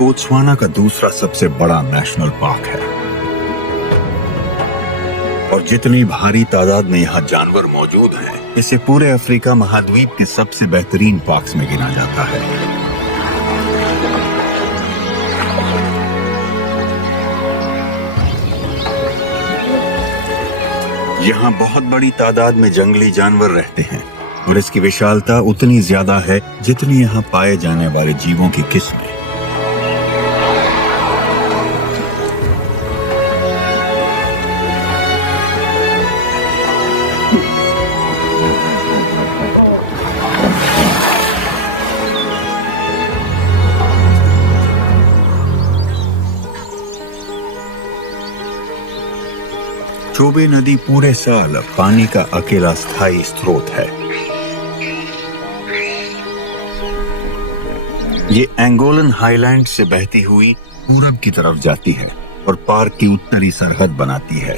Botswana का दूसरा सबसे बड़ा नेशनल पार्क है और जितनी भारी तादाद में यहाँ जानवर मौजूद हैं, इसे पूरे अफ्रीका महाद्वीप के सबसे बेहतरीन पार्क्स में गिना जाता है। यहाँ बहुत बड़ी तादाद में जंगली जानवर रहते हैं और इसकी विशालता उतनी ज्यादा है जितनी यहाँ पाए जाने वाले जीवों की किस्में। चोबे नदी पूरे साल पानी का अकेला स्थायी स्रोत है। ये एंगोलन हाईलैंड से बहती हुई पूरब की तरफ जाती है और पार्क की उत्तरी सरहद बनाती है।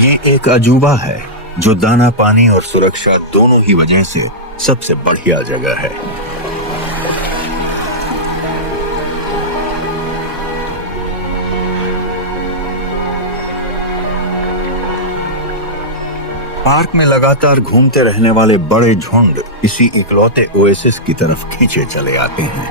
ये एक अजूबा है जो दाना पानी और सुरक्षा दोनों ही वजह से सबसे बढ़िया जगह है। पार्क में लगातार घूमते रहने वाले बड़े झुंड इसी इकलौते ओएसिस की तरफ खींचे चले आते हैं।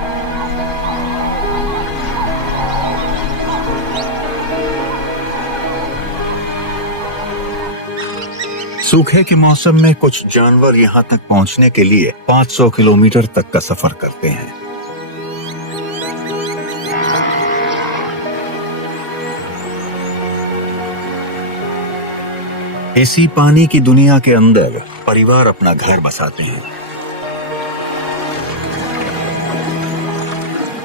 सूखे के मौसम में कुछ जानवर यहाँ तक पहुँचने के लिए 500 किलोमीटर तक का सफर करते हैं। इसी पानी की दुनिया के अंदर परिवार अपना घर बसाते हैं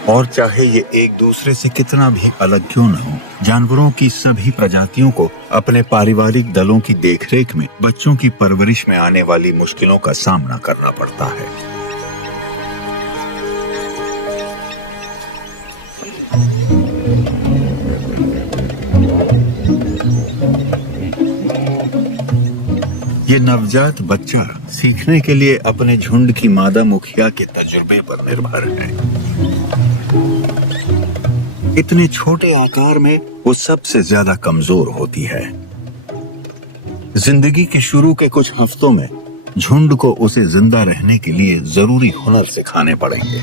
और चाहे ये एक दूसरे से कितना भी अलग क्यों न हो, जानवरों की सभी प्रजातियों को अपने पारिवारिक दलों की देखरेख में बच्चों की परवरिश में आने वाली मुश्किलों का सामना करना पड़ता है। ये नवजात बच्चा सीखने के लिए अपने झुंड की मादा मुखिया के तजुर्बे पर निर्भर है। इतने छोटे आकार में वो सबसे ज्यादा कमजोर होती है। जिंदगी के शुरू के कुछ हफ्तों में झुंड को उसे जिंदा रहने के लिए जरूरी हुनर सिखाने पड़ेंगे।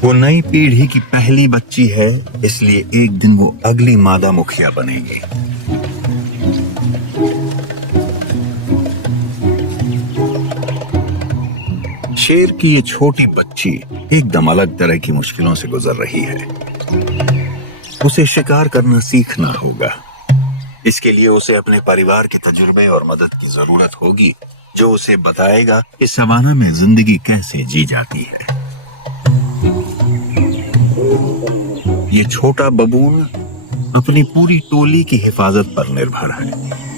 वो नई पीढ़ी की पहली बच्ची है, इसलिए एक दिन वो अगली मादा मुखिया बनेगी। शेर की ये छोटी बच्ची एकदम अलग तरह की मुश्किलों से गुजर रही है। उसे शिकार करना सीखना होगा। इसके लिए उसे अपने परिवार के तजुर्बे और मदद की जरूरत होगी, जो उसे बताएगा कि सवाना में जिंदगी कैसे जी जाती है। ये छोटा बबून अपनी पूरी टोली की हिफाजत पर निर्भर है।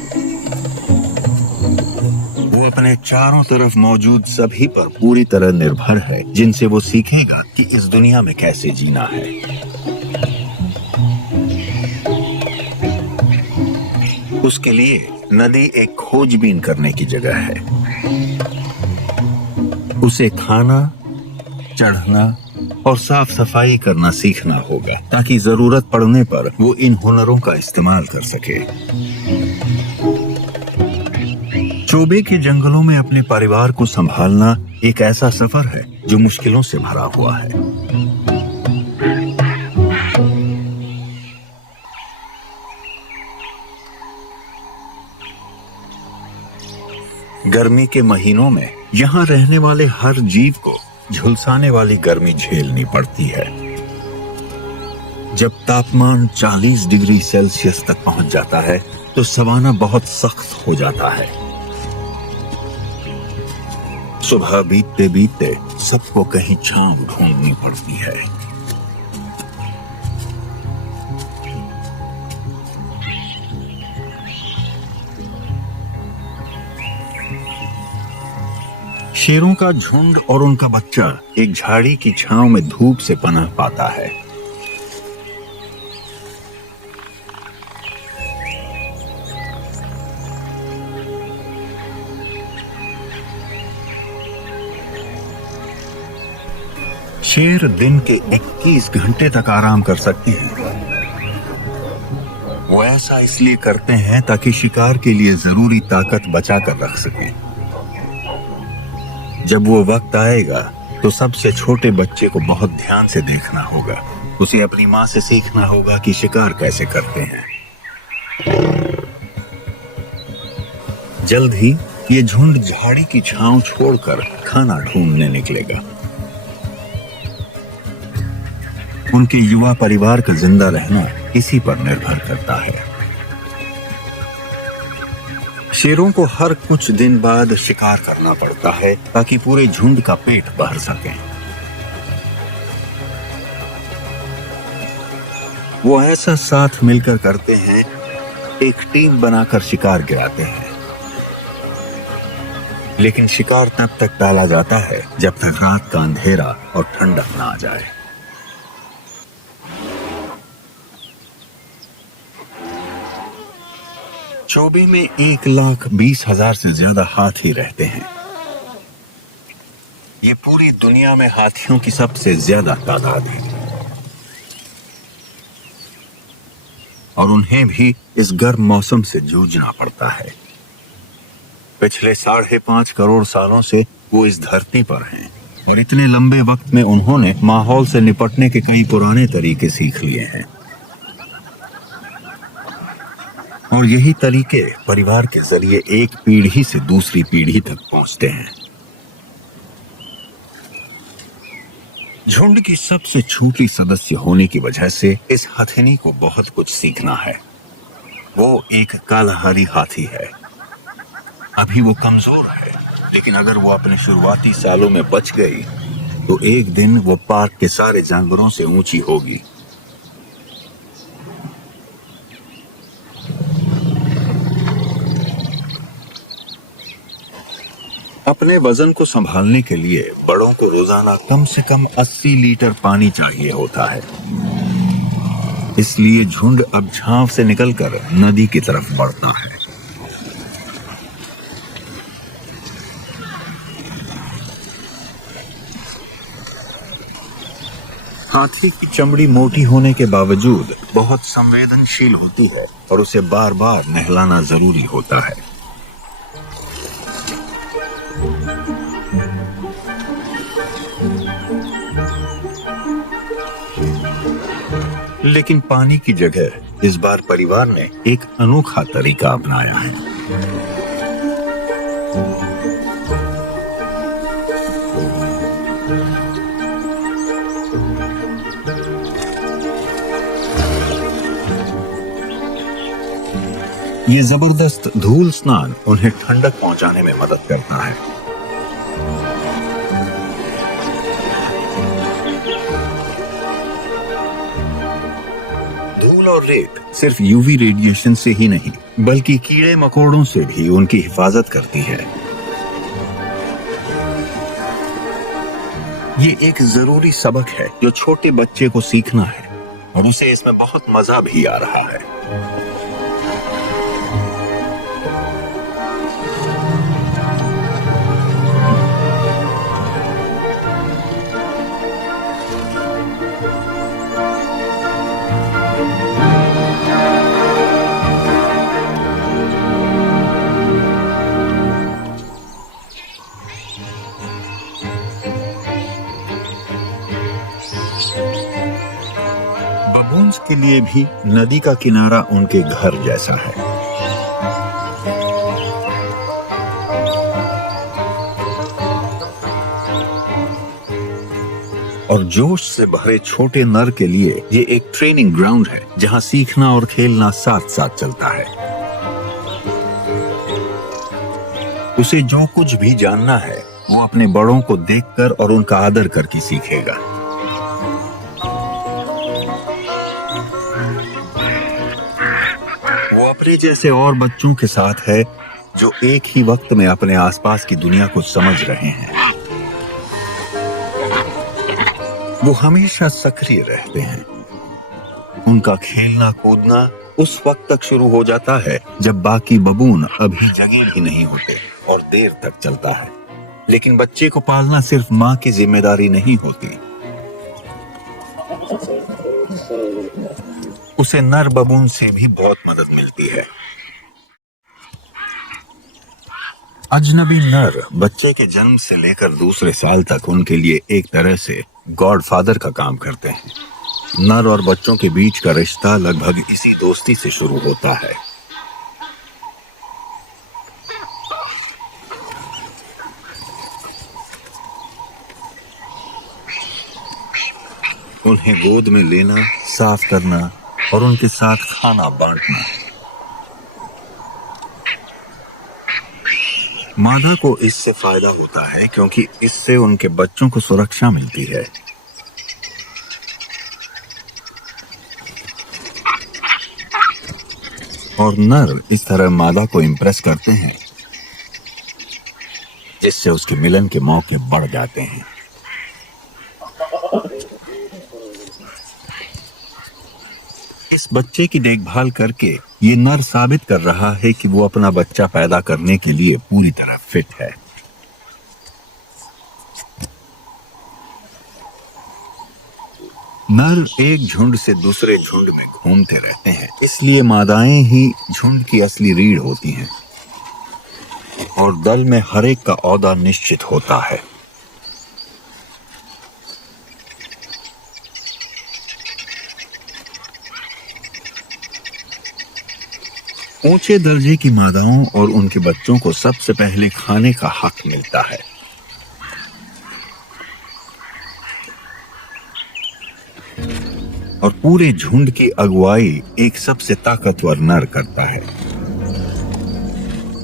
वो अपने चारों तरफ मौजूद सभी पर पूरी तरह निर्भर है, जिनसे वो सीखेगा कि इस दुनिया में कैसे जीना है। उसके लिए नदी एक खोजबीन करने की जगह है। उसे खाना, चढ़ना और साफ सफाई करना सीखना होगा, ताकि जरूरत पड़ने पर वो इन हुनरों का इस्तेमाल कर सके। चोबे के जंगलों में अपने परिवार को संभालना एक ऐसा सफर है जो मुश्किलों से भरा हुआ है। गर्मी के महीनों में यहाँ रहने वाले हर जीव को झुलसाने वाली गर्मी झेलनी पड़ती है। जब तापमान 40 डिग्री सेल्सियस तक पहुंच जाता है तो सवाना बहुत सख्त हो जाता है। सुबह बीतते बीतते सबको कहीं छांव ढूंढनी पड़ती है। शेरों का झुंड और उनका बच्चा एक झाड़ी की छांव में धूप से पनाह पाता है। शेर दिन के 21 घंटे तक आराम कर सकते हैं। वो ऐसा इसलिए करते हैं ताकि शिकार के लिए जरूरी ताकत बचा कर रख सकें। जब वो वक्त आएगा तो सबसे छोटे बच्चे को बहुत ध्यान से देखना होगा। उसे अपनी माँ से सीखना होगा कि शिकार कैसे करते हैं। जल्द ही ये झुंड झाड़ी की छांव छोड़कर खाना ढूंढने निकलेगा। उनके युवा परिवार का जिंदा रहना इसी पर निर्भर करता है। शेरों को हर कुछ दिन बाद शिकार करना पड़ता है ताकि पूरे झुंड का पेट भर सके। वो ऐसा साथ मिलकर करते हैं, एक टीम बनाकर शिकार गिराते हैं। लेकिन शिकार तब तक टाला जाता है जब तक रात का अंधेरा और ठंडक ना आ जाए। चौबे में 1,20,000 से ज्यादा हाथी रहते हैं। ये पूरी दुनिया में हाथियों की सबसे ज्यादा तादाद है और उन्हें भी इस गर्म मौसम से जूझना पड़ता है। पिछले 5.5 करोड़ सालों से वो इस धरती पर हैं और इतने लंबे वक्त में उन्होंने माहौल से निपटने के कई पुराने तरीके सीख लिए हैं और यही तरीके परिवार के जरिए एक पीढ़ी से दूसरी पीढ़ी तक पहुंचते हैं। झुंड की सबसे छोटी सदस्य होने की वजह से इस हथिनी को बहुत कुछ सीखना है। वो एक कालाहारी हाथी है। अभी वो कमजोर है, लेकिन अगर वो अपने शुरुआती सालों में बच गई तो एक दिन वो पार्क के सारे जानवरों से ऊंची होगी। अपने वजन को संभालने के लिए बड़ों को रोजाना कम से कम 80 लीटर पानी चाहिए होता है। इसलिए झुंड अब झांव से निकलकर नदी की तरफ बढ़ता है। हाथी की चमड़ी मोटी होने के बावजूद बहुत संवेदनशील होती है और उसे बार बार नहलाना जरूरी होता है। लेकिन पानी की जगह इस बार परिवार ने एक अनोखा तरीका अपनाया है। ये जबरदस्त धूल स्नान उन्हें ठंडक पहुंचाने में मदद करता है। धूल और रेत सिर्फ यूवी रेडिएशन से ही नहीं बल्कि कीड़े मकोड़ों से भी उनकी हिफाजत करती है। ये एक जरूरी सबक है जो छोटे बच्चे को सीखना है और उसे इसमें बहुत मजा भी आ रहा है। बबून्स के लिए भी नदी का किनारा उनके घर जैसा है। और जोश से भरे छोटे नर के लिए ये एक ट्रेनिंग ग्राउंड है जहां सीखना और खेलना साथ साथ चलता है। उसे जो कुछ भी जानना है वो अपने बड़ों को देखकर और उनका आदर करके सीखेगा। वो अपने जैसे और बच्चों के साथ है जो एक ही वक्त में अपने आसपास की दुनिया को समझ रहे हैं। वो हमेशा सक्रिय रहते हैं। उनका खेलना कूदना उस वक्त तक शुरू हो जाता है जब बाकी बबून अभी जगे भी नहीं होते और देर तक चलता है। लेकिन बच्चे को पालना सिर्फ माँ की जिम्मेदारी नहीं होती, उसे नर बबून से भी बहुत मदद मिलती है। अजनबी नर बच्चे के जन्म से लेकर दूसरे साल तक उनके लिए एक तरह से गॉडफादर का काम करते हैं। नर और बच्चों के बीच का रिश्ता लगभग इसी दोस्ती से शुरू होता है। उन्हें गोद में लेना, साफ करना और उनके साथ खाना बांटना। मादा को इससे फायदा होता है क्योंकि इससे उनके बच्चों को सुरक्षा मिलती है। और नर इस तरह मादा को इम्प्रेस करते हैं, जिससे उसके मिलन के मौके बढ़ जाते हैं। इस बच्चे की देखभाल करके ये नर साबित कर रहा है कि वो अपना बच्चा पैदा करने के लिए पूरी तरह फिट है। नर एक झुंड से दूसरे झुंड में घूमते रहते हैं, इसलिए मादाएं ही झुंड की असली रीढ़ होती हैं और दल में हर एक का ओहदा निश्चित होता है। ऊंचे दर्जे की मादाओं और उनके बच्चों को सबसे पहले खाने का हक मिलता है। और पूरे झुंड की अगुवाई एक सबसे ताकतवर नर करता है।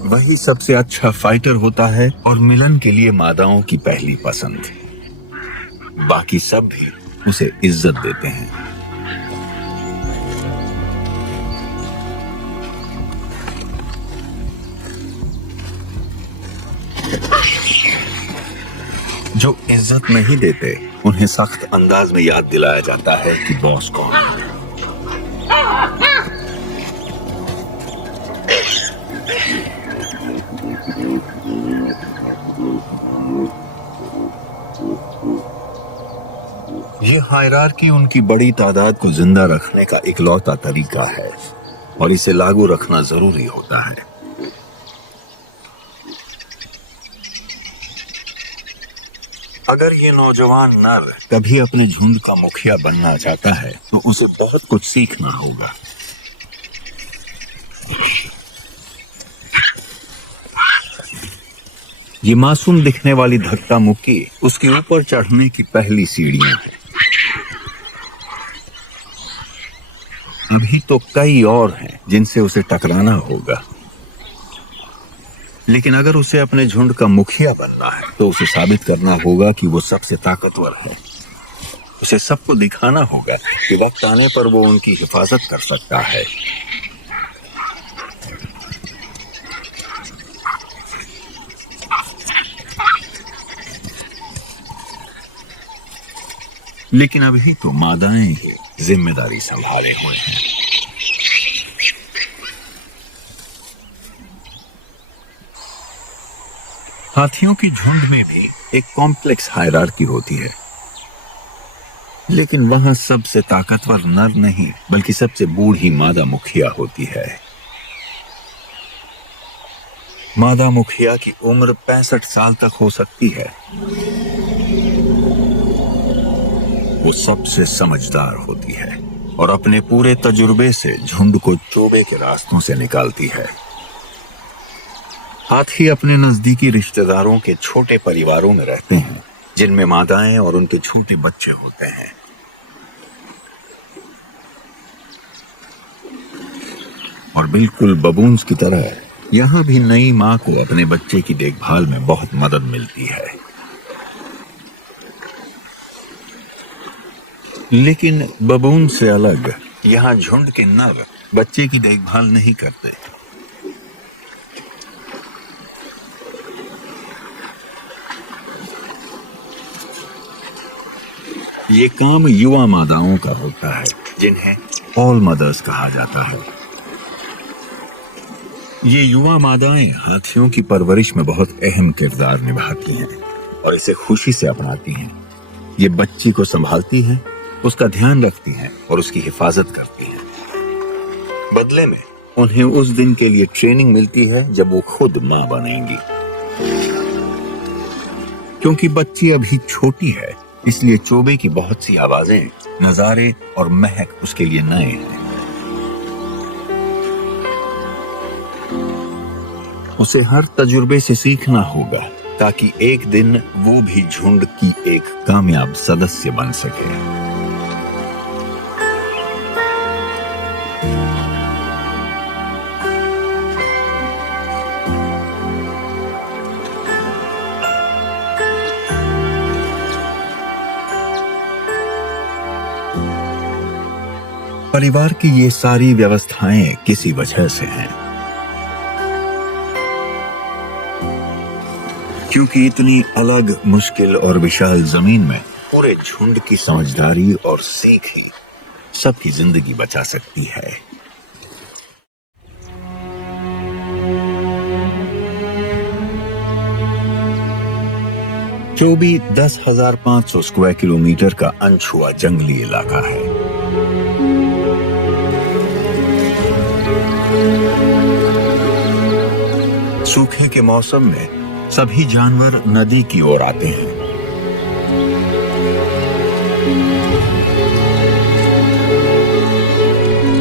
वही सबसे अच्छा फाइटर होता है और मिलन के लिए मादाओं की पहली पसंद। बाकी सब भी उसे इज्जत देते हैं। जो इज्जत नहीं देते उन्हें सख्त अंदाज में याद दिलाया जाता है कि बॉस कौन है। ये हायरार्की उनकी बड़ी तादाद को जिंदा रखने का इकलौता तरीका है और इसे लागू रखना जरूरी होता है। अगर ये नौजवान नर कभी अपने झुंड का मुखिया बनना चाहता है तो उसे बहुत कुछ सीखना होगा। ये मासूम दिखने वाली धक्का मुक्की उसके ऊपर चढ़ने की पहली सीढ़ियां हैं। अभी तो कई और हैं जिनसे उसे टकराना होगा, लेकिन अगर उसे अपने झुंड का मुखिया बनना है तो उसे साबित करना होगा कि वो सबसे ताकतवर है। उसे सबको दिखाना होगा कि वक्त आने पर वो उनकी हिफाजत कर सकता है। लेकिन अभी तो मादाएं ही जिम्मेदारी संभाले हुए हैं। हाथियों की झुंड में भी एक कॉम्प्लेक्स हायरार्की होती है, लेकिन वहां सबसे ताकतवर नर नहीं बल्कि सबसे बूढ़ी मादा मुखिया होती है। मादा मुखिया की उम्र 65 साल तक हो सकती है। वो सबसे समझदार होती है और अपने पूरे तजुर्बे से झुंड को चोबे के रास्तों से निकालती है। हाथी अपने नजदीकी रिश्तेदारों के छोटे परिवारों में रहते हैं, जिनमें मादाएं और उनके छोटे बच्चे होते हैं। और बिल्कुल बबून्स की तरह यहां भी नई मां को अपने बच्चे की देखभाल में बहुत मदद मिलती है। लेकिन बबून से अलग यहां झुंड के नर बच्चे की देखभाल नहीं करते। ये काम युवा मादाओं का होता है, जिन्हें ऑल मदर्स कहा जाता है। ये युवा मादाएं हाथियों की परवरिश में बहुत अहम किरदार निभाती हैं और इसे खुशी से अपनाती हैं। ये बच्ची को संभालती हैं उसका ध्यान रखती हैं और उसकी हिफाजत करती हैं। बदले में उन्हें उस दिन के लिए ट्रेनिंग मिलती है जब वो खुद मां बनेंगी। क्योंकि बच्ची अभी छोटी है, इसलिए चोबे की बहुत सी आवाजें, नजारे और महक उसके लिए नए हैं। उसे हर तजुर्बे से सीखना होगा ताकि एक दिन वो भी झुंड की एक कामयाब सदस्य बन सके। परिवार की ये सारी व्यवस्थाएं किसी वजह से हैं। क्योंकि इतनी अलग, मुश्किल और विशाल जमीन में पूरे झुंड की समझदारी और सीख ही सबकी जिंदगी बचा सकती है। चोबी 10,500 स्क्वायर किलोमीटर का अनछुआ जंगली इलाका है। सूखे के मौसम में सभी जानवर नदी की ओर आते हैं।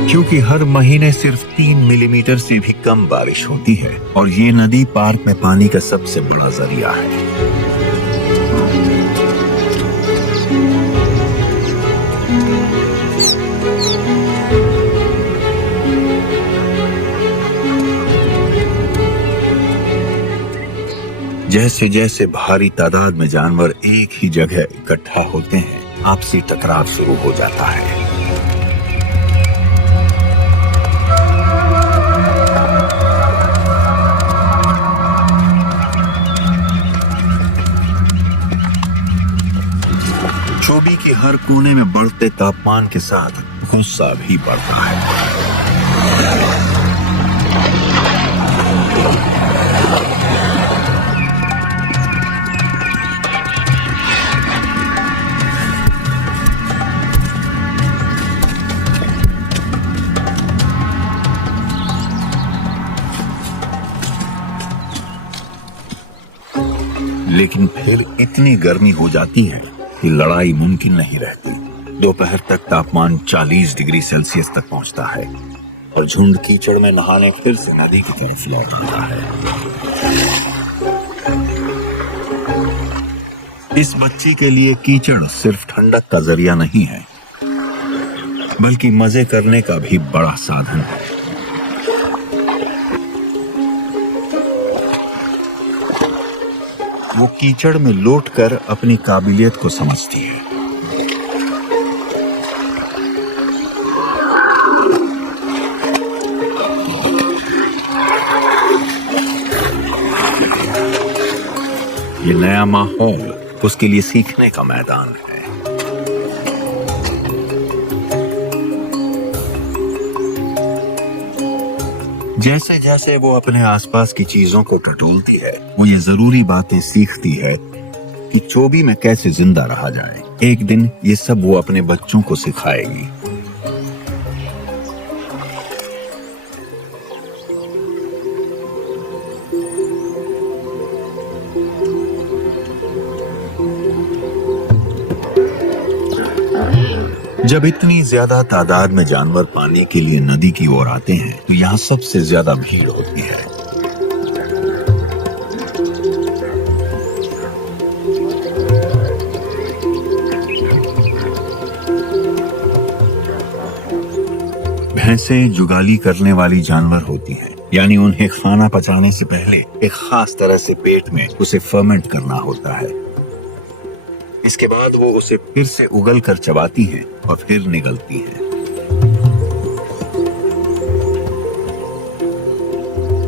क्योंकि हर महीने सिर्फ 3 मिलीमीटर से भी कम बारिश होती है और ये नदी पार्क में पानी का सबसे बड़ा जरिया है। जैसे जैसे भारी तादाद में जानवर एक ही जगह इकट्ठा होते हैं, आपसी टकराव शुरू हो जाता है। चोबी के हर कोने में बढ़ते तापमान के साथ गुस्सा भी बढ़ता है। लेकिन फिर इतनी गर्मी हो जाती है कि लड़ाई मुमकिन नहीं रहती। दोपहर तक तापमान 40 डिग्री सेल्सियस तक पहुंचता है और झुंड कीचड़ में नहाने फिर से नदी की तरफ लौट आता है। इस बच्ची के लिए कीचड़ सिर्फ ठंडक का जरिया नहीं है, बल्कि मजे करने का भी बड़ा साधन है। वो कीचड़ में लौटकर अपनी काबिलियत को समझती है। ये नया माहौल उसके लिए सीखने का मैदान है। जैसे जैसे वो अपने आसपास की चीजों को टटोलती है, वो ये जरूरी बातें सीखती है कि चोबी में कैसे जिंदा रहा जाए। एक दिन ये सब वो अपने बच्चों को सिखाएगी। जब इतनी ज्यादा तादाद में जानवर पानी के लिए नदी की ओर आते हैं, तो यहाँ सबसे ज्यादा भीड़ होती है। भैंसें जुगाली करने वाली जानवर होती हैं, यानी उन्हें खाना पचाने से पहले एक खास तरह से पेट में उसे फर्मेंट करना होता है। इसके बाद वो उसे फिर से उगल कर चबाती हैं और फिर निगलती हैं।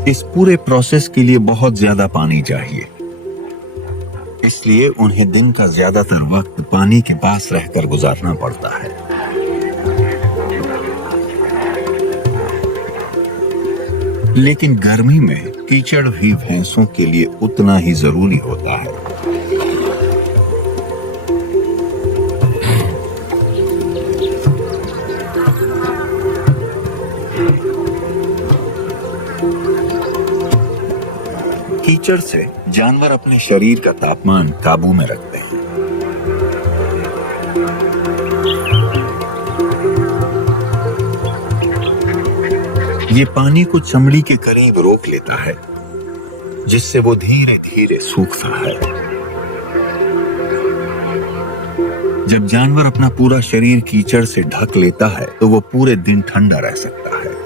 इस पूरे प्रोसेस के लिए बहुत ज्यादा पानी चाहिए, इसलिए उन्हें दिन का ज्यादातर वक्त पानी के पास रहकर गुजारना पड़ता है। लेकिन गर्मी में कीचड़ भी भैंसों के लिए उतना ही जरूरी होता है। कीचड़ से जानवर अपने शरीर का तापमान काबू में रखते हैं। ये पानी को चमड़ी के करीब रोक लेता है, जिससे वो धीरे धीरे सूखता है। जब जानवर अपना पूरा शरीर कीचड़ से ढक लेता है तो वो पूरे दिन ठंडा रह सकता है।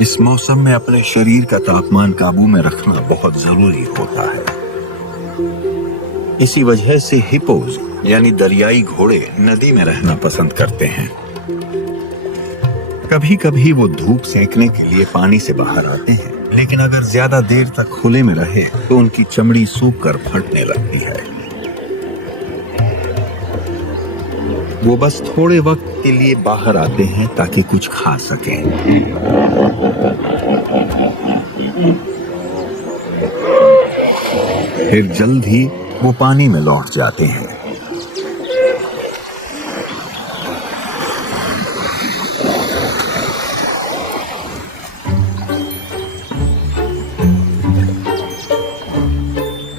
इस मौसम में अपने शरीर का तापमान काबू में रखना बहुत जरूरी होता है। इसी वजह से हिपोज यानी दरियाई घोड़े नदी में रहना पसंद करते हैं। कभी कभी वो धूप सेकने के लिए पानी से बाहर आते हैं, लेकिन अगर ज्यादा देर तक खुले में रहे तो उनकी चमड़ी सूख कर फटने लगती है। वो बस थोड़े वक्त के लिए बाहर आते हैं ताकि कुछ खा सकें। फिर जल्द ही वो पानी में लौट जाते हैं।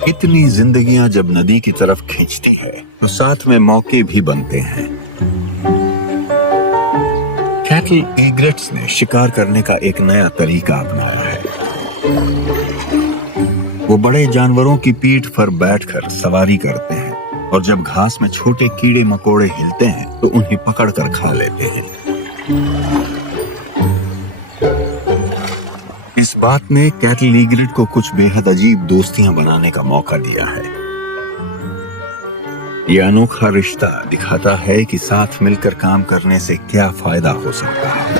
इतनी जिंदगियां जब नदी की तरफ खींचती है तो साथ में मौके भी बनते हैं। कैटल एग्रेट्स ने शिकार करने का एक नया तरीका अपनाया है। वो बड़े जानवरों की पीठ पर बैठकर सवारी करते हैं और जब घास में छोटे कीड़े मकोड़े हिलते हैं तो उन्हें पकड़कर खा लेते हैं। इस बात ने कैटल ईग्रेट को कुछ बेहद अजीब दोस्तियां बनाने का मौका दिया है। यह अनोखा रिश्ता दिखाता है कि साथ मिलकर काम करने से क्या फायदा हो सकता है।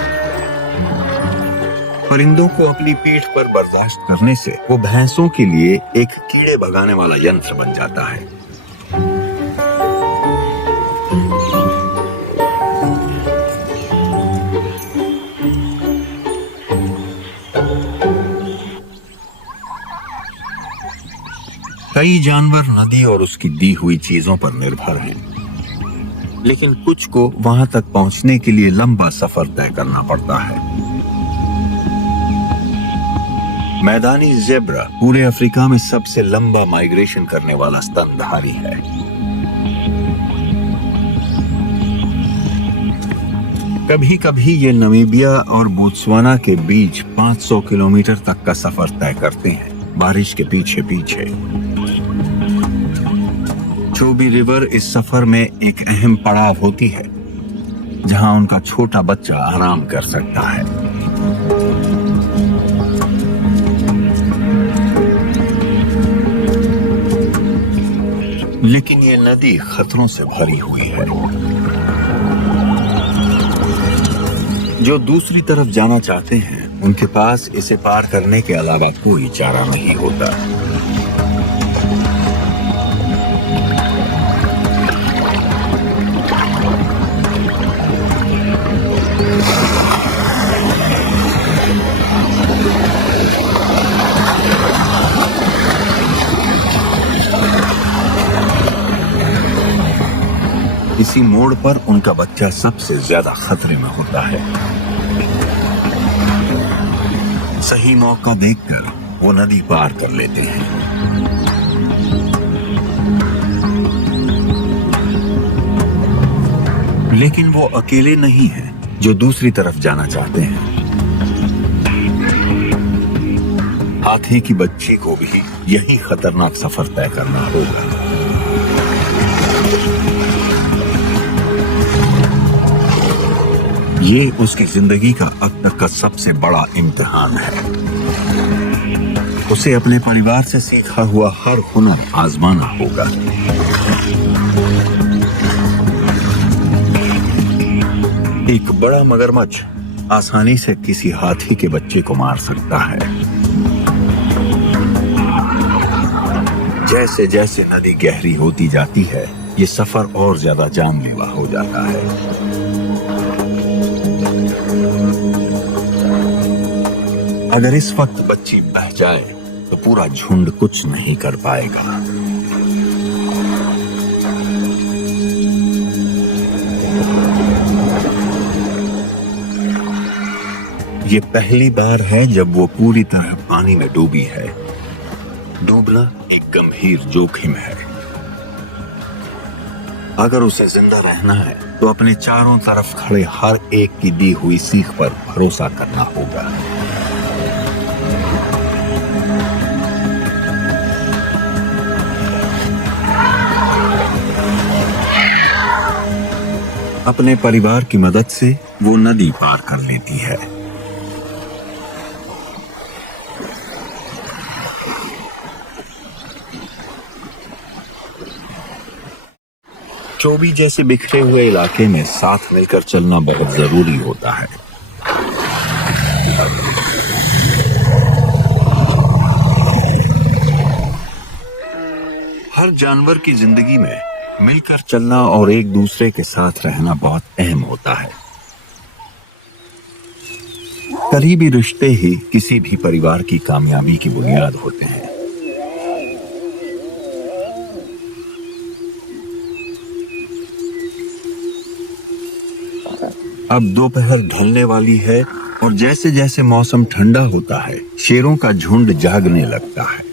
परिंदों को अपनी पीठ पर बर्दाश्त करने से वो भैंसों के लिए एक कीड़े भगाने वाला यंत्र बन जाता है। कई जानवर नदी और उसकी दी हुई चीजों पर निर्भर हैं, लेकिन कुछ को वहां तक पहुंचने के लिए लंबा सफर तय करना पड़ता है। मैदानी ज़ेब्रा पूरे अफ्रीका में सबसे लंबा माइग्रेशन करने वाला स्तनधारी है। कभी कभी ये नामीबिया और बोत्सवाना के बीच 500 किलोमीटर तक का सफर तय करते हैं, बारिश के पीछे पीछे। चोबी रिवर इस सफर में एक अहम पड़ाव होती है, जहां उनका छोटा बच्चा आराम कर सकता है। लेकिन ये नदी खतरों से भरी हुई है। जो दूसरी तरफ जाना चाहते हैं, उनके पास इसे पार करने के अलावा कोई चारा नहीं होता। इसी मोड़ पर उनका बच्चा सबसे ज्यादा खतरे में होता है। सही मौका देखकर वो नदी पार कर लेते हैं। लेकिन वो अकेले नहीं हैं जो दूसरी तरफ जाना चाहते हैं। हाथी की बच्ची को भी यही खतरनाक सफर तय करना होगा। ये उसकी जिंदगी का अब तक का सबसे बड़ा इम्तिहान है। उसे अपने परिवार से सीखा हुआ हर हुनर आजमाना होगा। एक बड़ा मगरमच्छ आसानी से किसी हाथी के बच्चे को मार सकता है। जैसे जैसे नदी गहरी होती जाती है, ये सफर और ज्यादा जानलेवा हो जाता है। अगर इस वक्त बच्ची बह जाए तो पूरा झुंड कुछ नहीं कर पाएगा। ये पहली बार है जब वो पूरी तरह पानी में डूबी है। डूबना एक गंभीर जोखिम है। अगर उसे जिंदा रहना है तो अपने चारों तरफ खड़े हर एक की दी हुई सीख पर भरोसा करना होगा। अपने परिवार की मदद से वो नदी पार कर लेती है। चोबी जैसे बिखरे हुए इलाके में साथ मिलकर चलना बहुत जरूरी होता है। हर जानवर की जिंदगी में मिलकर चलना और एक दूसरे के साथ रहना बहुत अहम होता है। करीबी रिश्ते ही किसी भी परिवार की कामयाबी की बुनियाद होते हैं। अब दोपहर ढलने वाली है और जैसे जैसे मौसम ठंडा होता है, शेरों का झुंड जागने लगता है।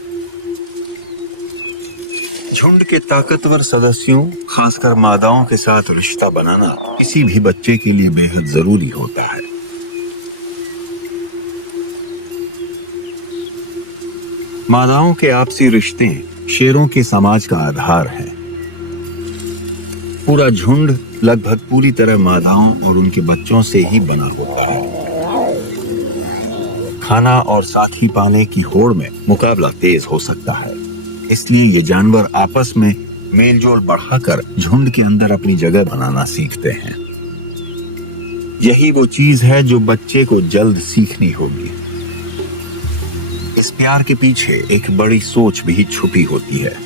झुंड के ताकतवर सदस्यों, खासकर मादाओं के साथ रिश्ता बनाना किसी भी बच्चे के लिए बेहद जरूरी होता है। मादाओं के आपसी रिश्ते शेरों के समाज का आधार है। पूरा झुंड लगभग पूरी तरह मादाओं और उनके बच्चों से ही बना होता है। खाना और साथी पाने की होड़ में मुकाबला तेज हो सकता है, इसलिए ये जानवर आपस में मेलजोल बढ़ाकर झुंड के अंदर अपनी जगह बनाना सीखते हैं। यही वो चीज है जो बच्चे को जल्द सीखनी होगी। इस प्यार के पीछे एक बड़ी सोच भी छुपी होती है।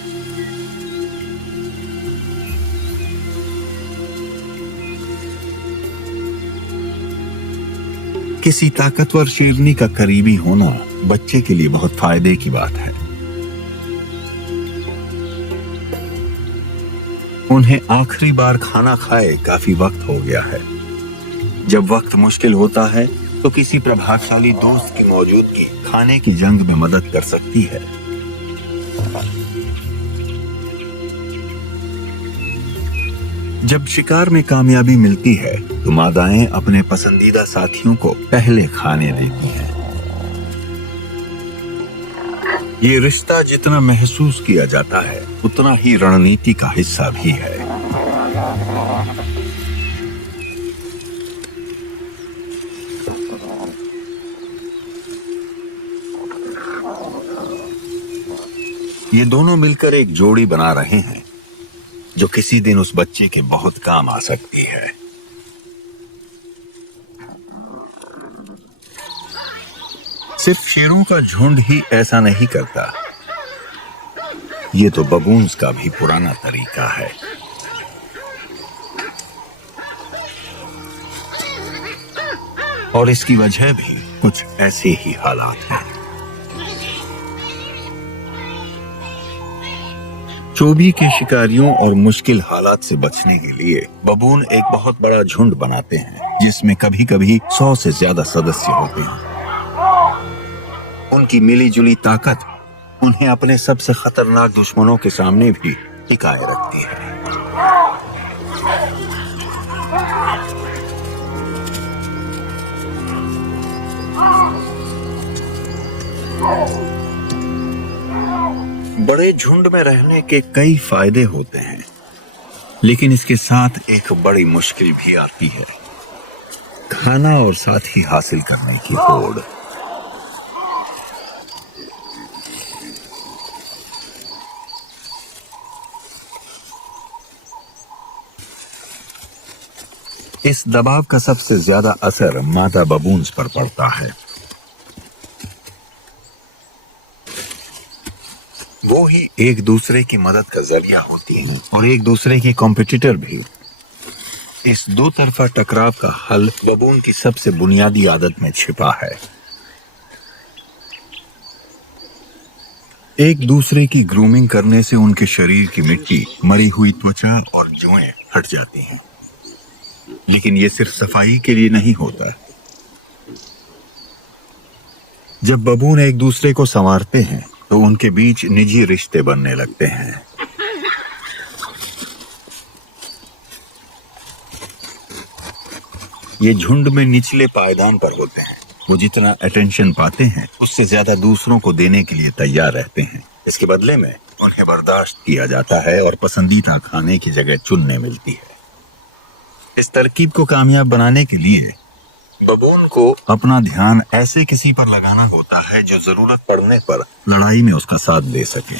किसी ताकतवर शेरनी का करीबी होना बच्चे के लिए बहुत फायदे की बात है। उन्हें आखिरी बार खाना खाए काफी वक्त हो गया है। जब वक्त मुश्किल होता है तो किसी प्रभावशाली दोस्त की मौजूदगी खाने की जंग में मदद कर सकती है। जब शिकार में कामयाबी मिलती है तो मादाएं अपने पसंदीदा साथियों को पहले खाने देती हैं। ये रिश्ता जितना महसूस किया जाता है उतना ही रणनीति का हिस्सा भी है। ये दोनों मिलकर एक जोड़ी बना रहे हैं जो किसी दिन उस बच्चे के बहुत काम आ सकती है। सिर्फ शेरों का झुंड ही ऐसा नहीं करता, ये तो बबून्स का भी पुराना तरीका है। और इसकी वजह भी कुछ ऐसे ही हालात हैं। चोबी के शिकारियों और मुश्किल हालात से बचने के लिए बबून एक बहुत बड़ा झुंड बनाते हैं जिसमें कभी कभी 100 से ज्यादा सदस्य होते हैं। उनकी मिलीजुली ताकत उन्हें अपने सबसे खतरनाक दुश्मनों के सामने भी टिकाए रखती है। बड़े झुंड में रहने के कई फायदे होते हैं, लेकिन इसके साथ एक बड़ी मुश्किल भी आती है, खाना और साथी हासिल करने की होड़। इस दबाव का सबसे ज्यादा असर मादा बबून्स पर पड़ता है। वो ही एक दूसरे की मदद का जरिया होती हैं और एक दूसरे की कॉम्पिटिटर भी। इस दो तरफा टकराव का हल बबून की सबसे बुनियादी आदत में छिपा है। एक दूसरे की ग्रूमिंग करने से उनके शरीर की मिट्टी, मरी हुई त्वचा और जोएं हट जाती हैं। लेकिन ये सिर्फ सफाई के लिए नहीं होता। जब बबून एक दूसरे को संवारते हैं तो उनके बीच निजी रिश्ते बनने लगते हैं। ये झुंड में निचले पायदान पर होते हैं। वो जितना अटेंशन पाते हैं उससे ज्यादा दूसरों को देने के लिए तैयार रहते हैं। इसके बदले में उन्हें बर्दाश्त किया जाता है और पसंदीदा खाने की जगह चुनने मिलती है। इस तरकीब को कामयाब बनाने के लिए बबून को अपना ध्यान ऐसे किसी पर लगाना होता है जो जरूरत पड़ने पर लड़ाई में उसका साथ दे सके।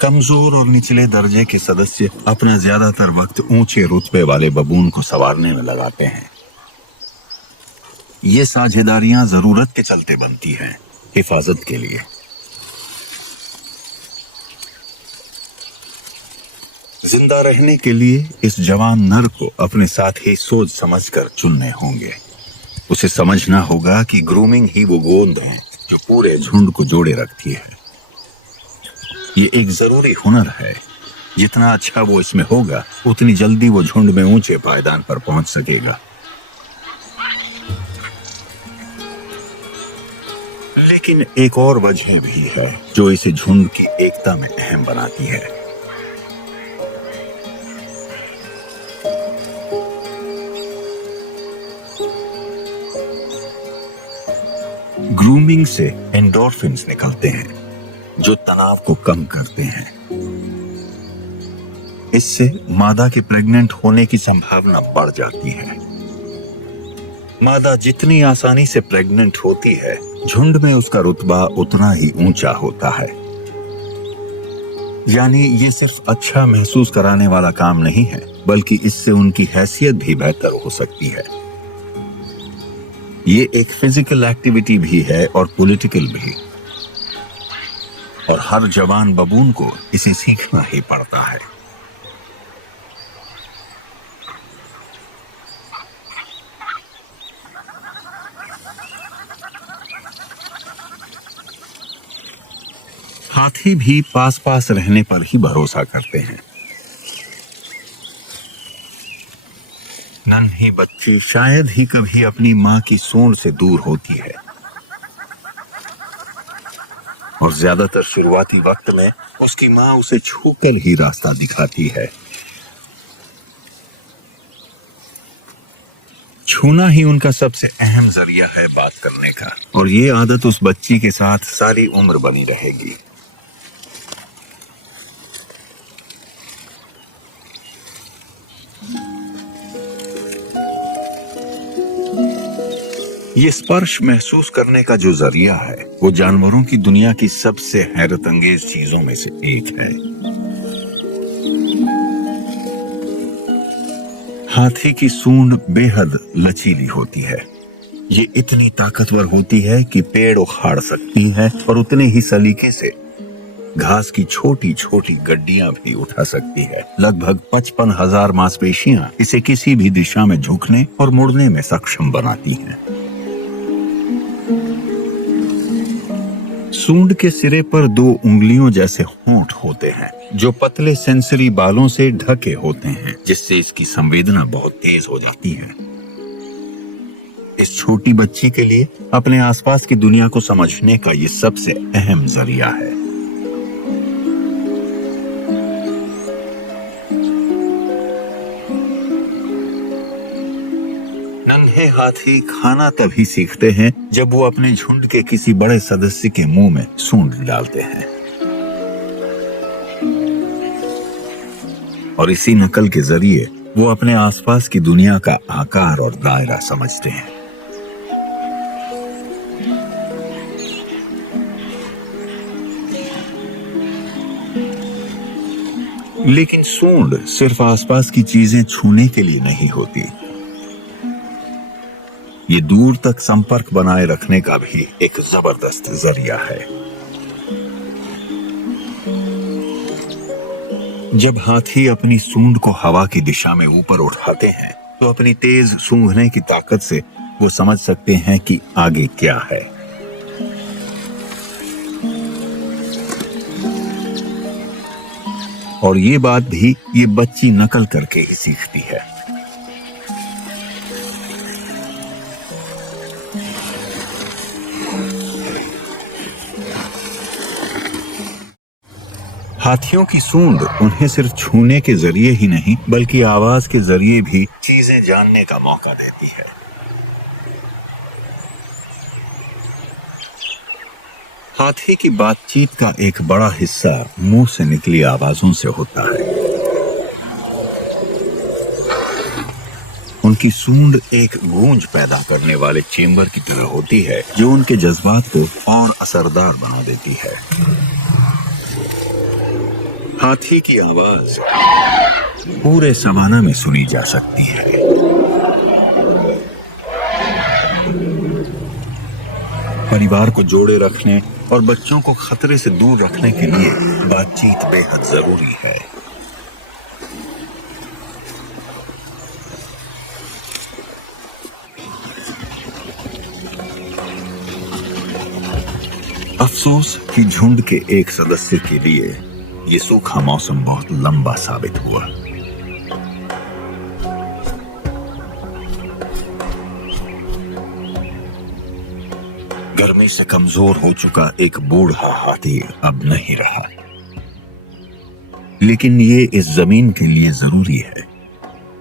कमजोर और निचले दर्जे के सदस्य अपना ज्यादातर वक्त ऊंचे रुतबे वाले बबून को संवारने में लगाते हैं। ये साझेदारियां जरूरत के चलते बनती हैं, हिफाजत के लिए। जिंदा रहने के लिए इस जवान नर को अपने साथी सोच समझकर चुनने होंगे। उसे समझना होगा कि ग्रूमिंग ही वो गोंद है जो पूरे झुंड को जोड़े रखती है। ये एक जरूरी हुनर है। जितना अच्छा वो इसमें होगा उतनी जल्दी वो झुंड में ऊंचे पायदान पर पहुंच सकेगा। लेकिन एक और वजह भी है जो इसे झुंड की एकता में अहम बनाती है। ग्रूमिंग से एंडोर्फिन्स निकलते हैं जो तनाव को कम करते हैं। इससे मादा के प्रेग्नेंट होने की संभावना बढ़ जाती है। मादा जितनी आसानी से प्रेग्नेंट होती है, झुंड में उसका रुतबा उतना ही ऊंचा होता है। यानी ये सिर्फ अच्छा महसूस कराने वाला काम नहीं है, बल्कि इससे उनकी हैसियत भी बेहतर हो सकती है। ये एक फिजिकल एक्टिविटी भी है और पॉलिटिकल भी, और हर जवान बबून को इसे सीखना ही पड़ता है। हाथी भी पास पास रहने पर ही भरोसा करते हैं। नन्ही बच्ची शायद ही कभी अपनी मां की सूंड से दूर होती है, और ज्यादातर शुरुआती वक्त में उसकी मां उसे छूकर ही रास्ता दिखाती है। छूना ही उनका सबसे अहम जरिया है बात करने का, और ये आदत उस बच्ची के साथ सारी उम्र बनी रहेगी। ये स्पर्श महसूस करने का जो जरिया है वो जानवरों की दुनिया की सबसे हैरत अंगेज चीजों में से एक है। हाथी की सूंड बेहद लचीली होती है। ये इतनी ताकतवर होती है कि पेड़ उखाड़ सकती है और उतने ही सलीके से घास की छोटी छोटी गड्डियां भी उठा सकती है। लगभग 55,000 मांसपेशियां इसे किसी भी दिशा में झुकने और मुड़ने में सक्षम बनाती हैं। सूंड के सिरे पर 2 उंगलियों जैसे होंठ होते हैं जो पतले सेंसरी बालों से ढके होते हैं, जिससे इसकी संवेदना बहुत तेज हो जाती है। इस छोटी बच्ची के लिए अपने आसपास की दुनिया को समझने का ये सबसे अहम जरिया है। नन्हे हाथी खाना तभी सीखते हैं जब वो अपने झुंड के किसी बड़े सदस्य के मुंह में सूंड डालते हैं, और इसी नकल के जरिए वो अपने आसपास की दुनिया का आकार और दायरा समझते हैं। लेकिन सूंड सिर्फ आसपास की चीजें छूने के लिए नहीं होती। ये दूर तक संपर्क बनाए रखने का भी एक जबरदस्त जरिया है। जब हाथी अपनी सूंड को हवा की दिशा में ऊपर उठाते हैं तो अपनी तेज सूंघने की ताकत से वो समझ सकते हैं कि आगे क्या है। और ये बात भी ये बच्ची नकल करके ही सीखती है। हाथियों की सूंड उन्हें सिर्फ छूने के जरिए ही नहीं बल्कि आवाज के जरिए भी चीजें जानने का मौका देती है। हाथी की बातचीत का एक बड़ा हिस्सा मुंह से निकली आवाजों से होता है। उनकी सूंड एक गूंज पैदा करने वाले चेंबर की तरह होती है जो उनके जज्बात को और असरदार बना देती है। हाथी की आवाज पूरे सवाना में सुनी जा सकती है। परिवार को जोड़े रखने और बच्चों को खतरे से दूर रखने के लिए बातचीत बेहद जरूरी है। अफसोस कि झुंड के एक सदस्य के लिए ये सूखा मौसम बहुत लंबा साबित हुआ। गर्मी से कमजोर हो चुका एक बूढ़ा हाथी अब नहीं रहा, लेकिन ये इस जमीन के लिए जरूरी है।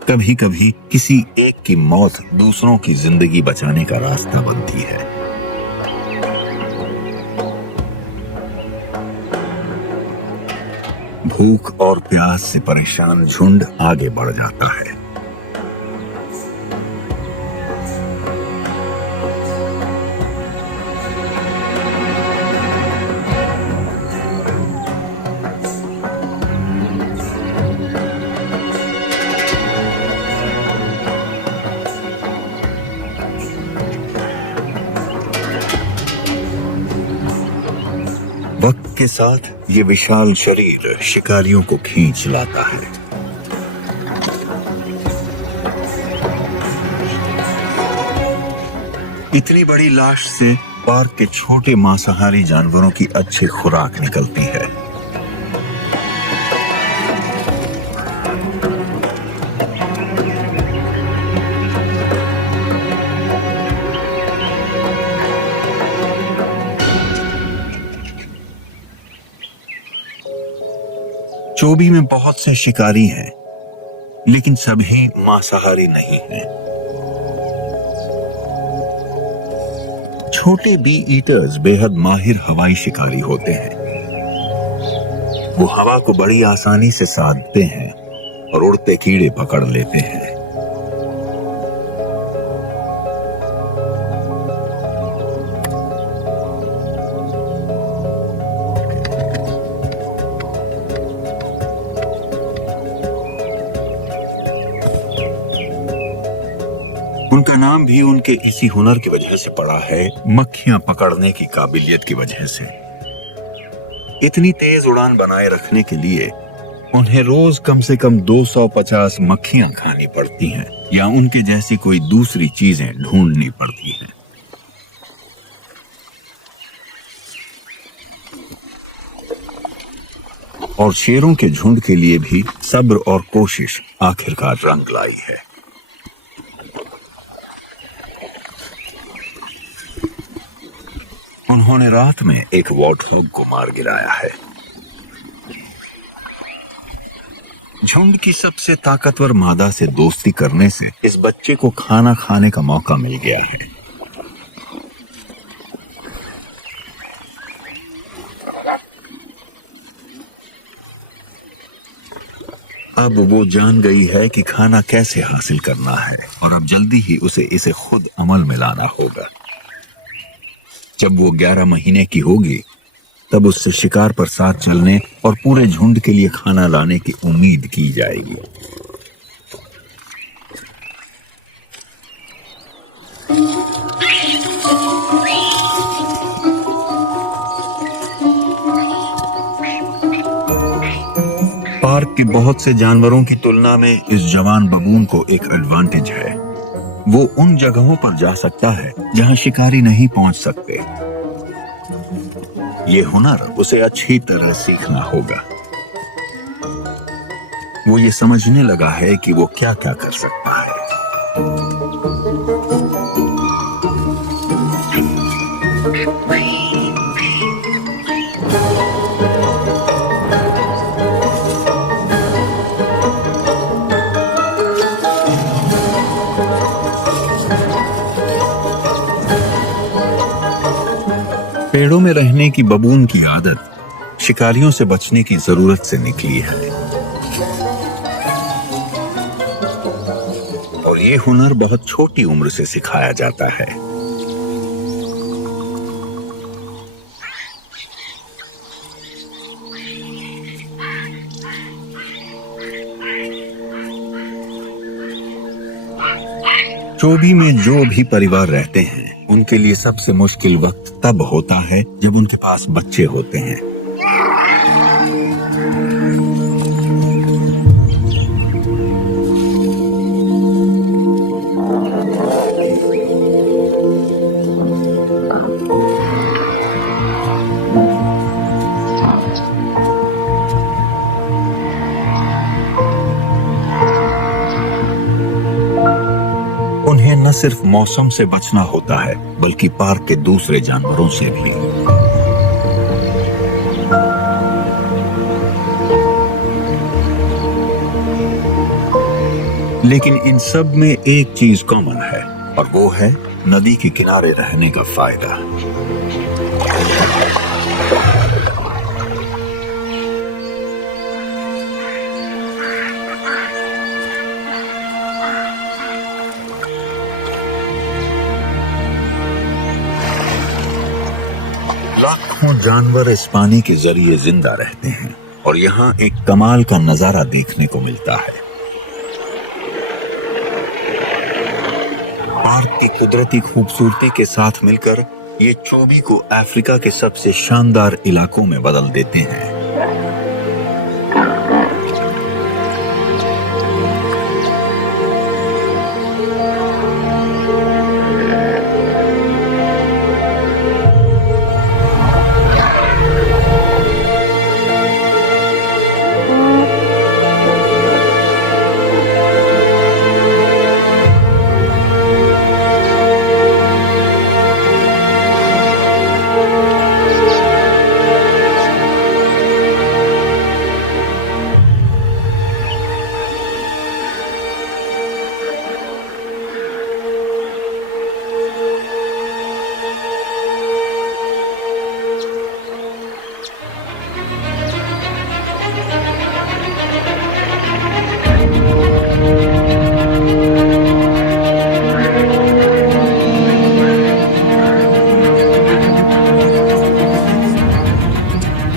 कभी कभी किसी एक की मौत दूसरों की जिंदगी बचाने का रास्ता बनती है। भूख और प्यास से परेशान झुंड आगे बढ़ जाता है। वक्त के साथ ये विशाल शरीर शिकारियों को खींच लाता है। इतनी बड़ी लाश से पार्क के छोटे मांसाहारी जानवरों की अच्छी खुराक निकलती है। चोबी में बहुत से शिकारी हैं, लेकिन सभी मांसाहारी नहीं हैं। छोटे बी ईटर्स बेहद माहिर हवाई शिकारी होते हैं। वो हवा को बड़ी आसानी से साधते हैं और उड़ते कीड़े पकड़ लेते हैं। उनका नाम भी उनके इसी हुनर की वजह से पड़ा है, मक्खियां पकड़ने की काबिलियत की वजह से। इतनी तेज उड़ान बनाए रखने के लिए उन्हें रोज कम से कम 250 मक्खियां खानी पड़ती हैं या उनके जैसी कोई दूसरी चीजें ढूंढनी पड़ती हैं। और शेरों के झुंड के लिए भी सब्र और कोशिश आखिरकार रंग लाई है। उन्होंने रात में एक वॉर्थॉग को मार गिराया है। झुंड की सबसे ताकतवर मादा से दोस्ती करने से इस बच्चे को खाना खाने का मौका मिल गया है। अब वो जान गई है कि खाना कैसे हासिल करना है और अब जल्दी ही उसे इसे खुद अमल में लाना होगा। जब वो 11 महीने की होगी तब उससे शिकार पर साथ चलने और पूरे झुंड के लिए खाना लाने की उम्मीद की जाएगी। पार्क के बहुत से जानवरों की तुलना में इस जवान बबून को एक एडवांटेज है। वो उन जगहों पर जा सकता है जहां शिकारी नहीं पहुंच सकते। ये हुनर उसे अच्छी तरह सीखना होगा। वो ये समझने लगा है कि वो क्या क्या कर सकता है। पेड़ों में रहने की बबून की आदत शिकारियों से बचने की जरूरत से निकली है, और ये हुनर बहुत छोटी उम्र से सिखाया जाता है। चोबी में जो भी परिवार रहते हैं, उनके लिए सबसे मुश्किल वक्त तब होता है जब उनके पास बच्चे होते हैं। उन्हें न सिर्फ मौसम से बचना होता है, बल्कि पार्क के दूसरे जानवरों से भी। लेकिन इन सब में एक चीज कॉमन है, और वो है नदी के किनारे रहने का फायदा। लाखों जानवर इस पानी के जरिए जिंदा रहते हैं, और यहाँ एक कमाल का नजारा देखने को मिलता है। पार्क की कुदरती खूबसूरती के साथ मिलकर ये चोबी को अफ्रीका के सबसे शानदार इलाकों में बदल देते हैं।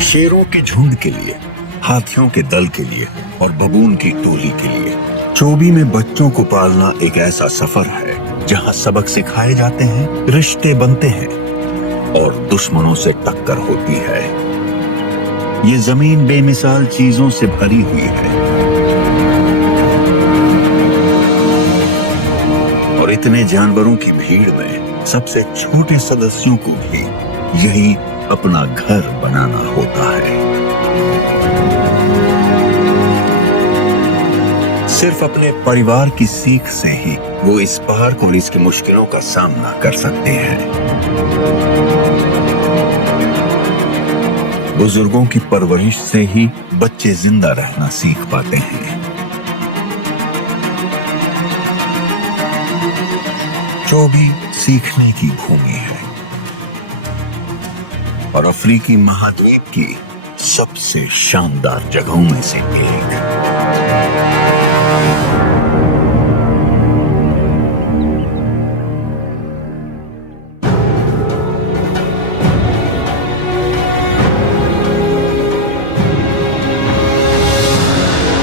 शेरों के झुंड के लिए, हाथियों के दल के लिए और बबून की टोली के लिए चोबी में बच्चों को पालना एक ऐसा सफर है जहां सबक सिखाए जाते हैं, रिश्ते बनते हैं और दुश्मनों से टक्कर होती है। ये जमीन बेमिसाल चीजों से भरी हुई है, और इतने जानवरों की भीड़ में सबसे छोटे सदस्यों को भी यही अपना घर बनाना होता है। सिर्फ अपने परिवार की सीख से ही वो इस पार्क और इसकी मुश्किलों का सामना कर सकते हैं। बुजुर्गों की परवरिश से ही बच्चे जिंदा रहना सीख पाते हैं। चोबी सीखने की भूमि है, और अफ्रीकी महाद्वीप की सबसे शानदार जगहों में से एक।